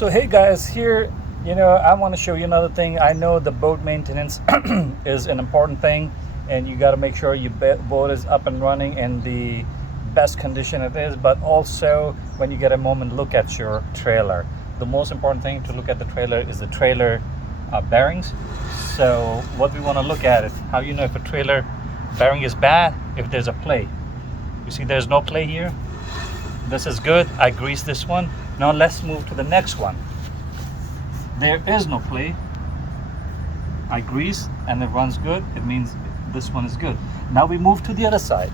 So hey guys, here, I want to show you another thing. I know the boat maintenance is an important thing, and you got to make sure your boat is up and running in the best condition it is. But also, when you get a moment, look at your trailer. The most important thing to look at the trailer is the trailer bearings. So what we want to look at is how you know if a trailer bearing is bad, if there's a play. You see there's no play here. This is good. I greased this one. Now let's move to the next one. There is no play. I grease and it runs good. It means this one is good. Now we move to the other side.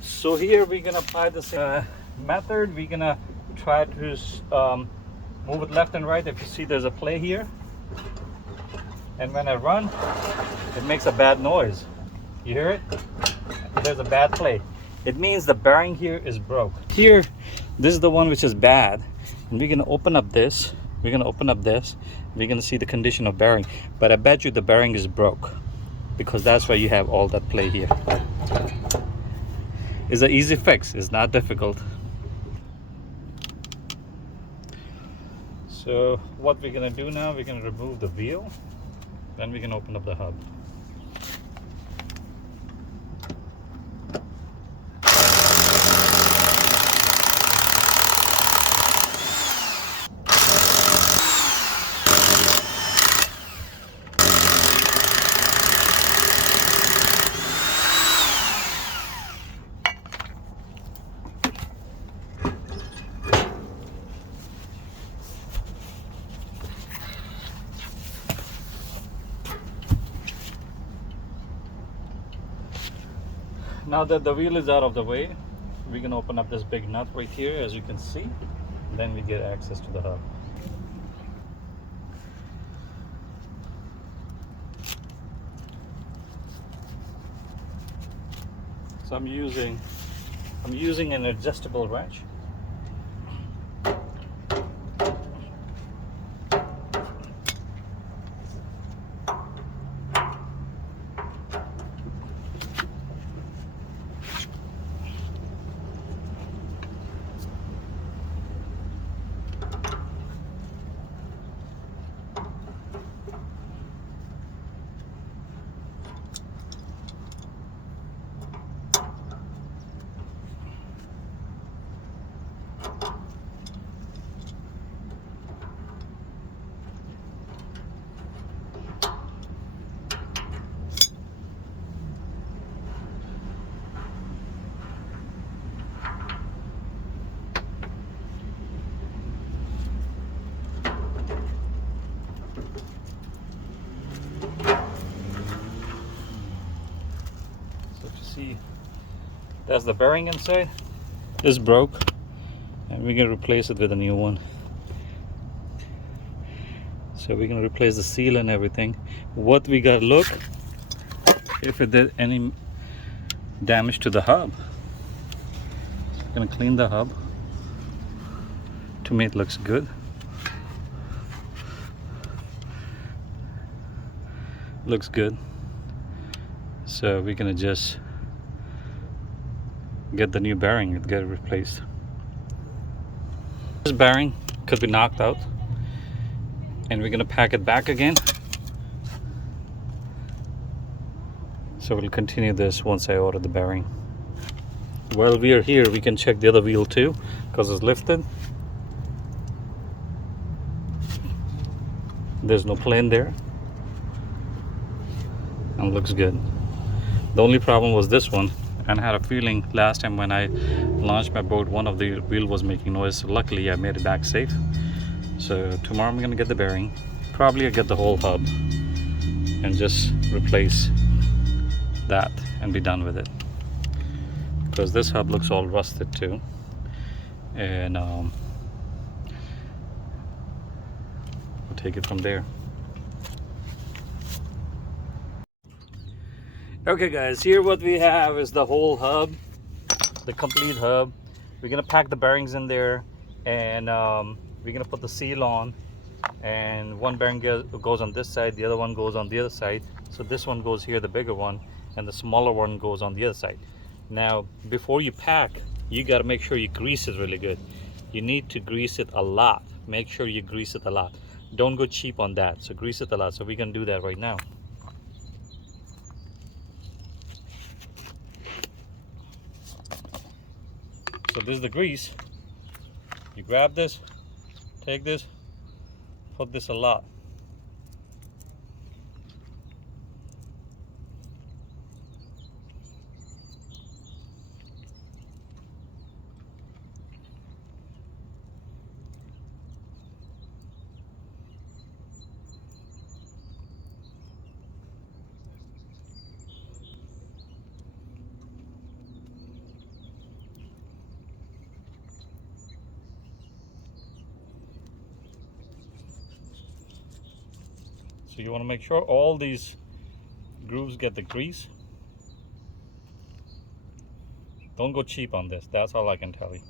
So here we're gonna apply this method. We're gonna try to move it left and right. If you see there's a play here, and when I run, it makes a bad noise. You hear it? There's a bad play. It means the bearing here is broke. Here, this is the one which is bad, and we're gonna open up this. We're gonna open up this. We're gonna see the condition of bearing. But I bet you the bearing is broke, because that's why you have all that play here. It's an easy fix. It's not difficult. So what we're gonna do now, we're gonna remove the wheel, then we can open up the hub. Now that the wheel is out of the way, we can open up this big nut right here, as you can see. Then we get access to the hub. So I'm using an adjustable wrench. See, that's the bearing inside. This broke, and we're gonna replace it with a new one. So we're gonna replace the seal and everything. What we gotta look if it did any damage to the hub. So we're gonna clean the hub. To me it looks good. Looks good. So we're gonna just get the new bearing and get it replaced. This bearing could be knocked out, and we're gonna pack it back again. So we'll continue this once I order the bearing. While we are here, we can check the other wheel too, because it's lifted. There's no plane there, and looks good. The only problem was this one, and I had a feeling last time when I launched my boat, one of the wheel was making noise. So luckily I made it back safe. So tomorrow I'm gonna get the bearing. Probably I'll get the whole hub and just replace that and be done with it, because this hub looks all rusted too. And we'll take it from there. Okay guys, here what we have is the whole hub, the complete hub. We're gonna pack the bearings in there, and we're gonna put the seal on, and one bearing goes on this side, the other one goes on the other side. So this one goes here, the bigger one, and the smaller one goes on the other side. Now before you pack, you got to make sure you grease it really good. You need to grease it a lot. Make sure you grease it a lot. Don't go cheap on that, so grease it a lot. So we can do that right now. So this is the grease. You grab this, take this, put this a lot. So you want to make sure all these grooves get the grease. Don't go cheap on this. That's all I can tell you.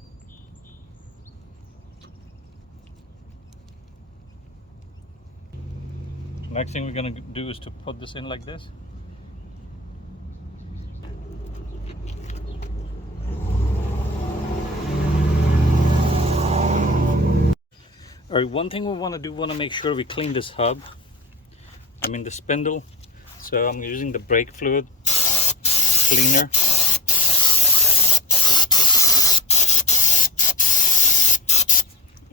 Next thing we're going to do is to put this in like this. All right, one thing we want to do, want to make sure we clean this hub. I mean the spindle. So I'm using the brake fluid cleaner.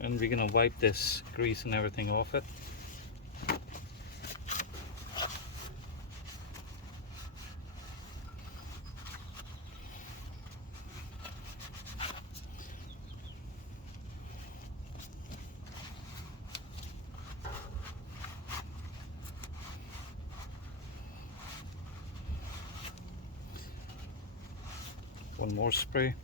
And we're gonna wipe this grease and everything off it. One more spray.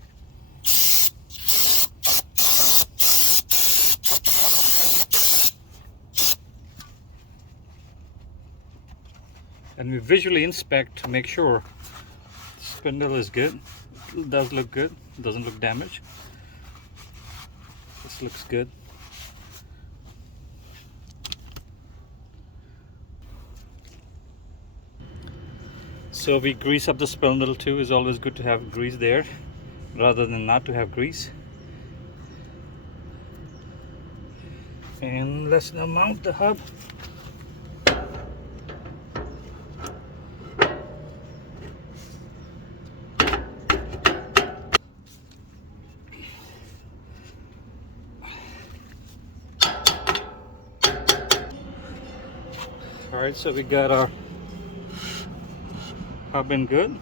And we visually inspect to make sure the spindle is good. It does look good, it doesn't look damaged. This looks good. So we grease up the spindle too. It's always good to have grease there rather than not to have grease. And let's now mount the hub. Alright, so we got our hub in good.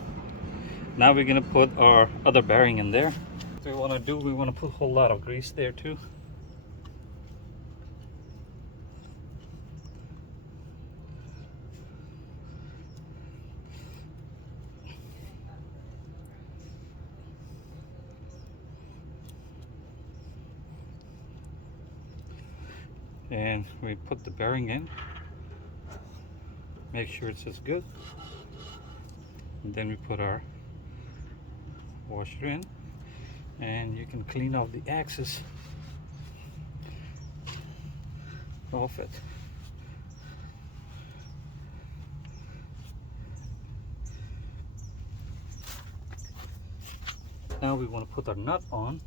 Now we're gonna put our other bearing in there. What we want to do, we want to put a whole lot of grease there too. And we put the bearing in, make sure it says good, and then we put our washer in, and you can clean off the axis off it. Now we want to put our nut on.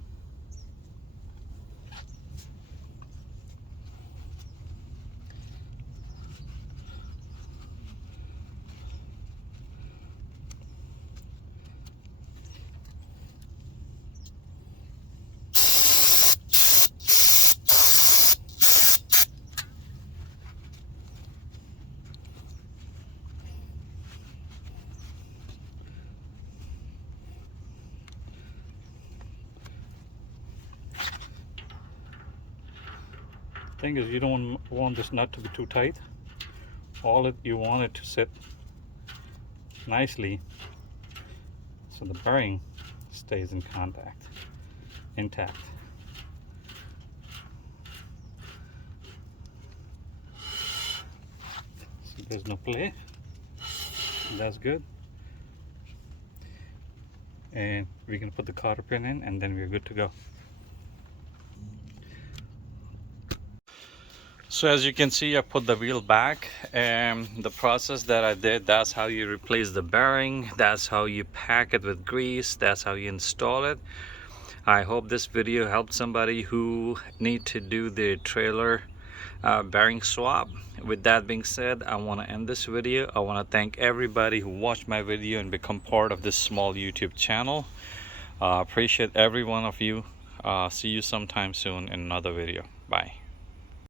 Thing is, you don't want this nut to be too tight. You want it to sit nicely so the bearing stays intact. So there's no play. That's good. And we can put the cotter pin in, and then we're good to go. So as you can see, I put the wheel back, and the process that I did, that's how you replace the bearing, that's how you pack it with grease, that's how you install it. I hope this video helped somebody who need to do the trailer bearing swap. With that being said, I want to end this video. I want to thank everybody who watched my video and become part of this small YouTube channel. Appreciate every one of you. See you sometime soon in another video. Bye.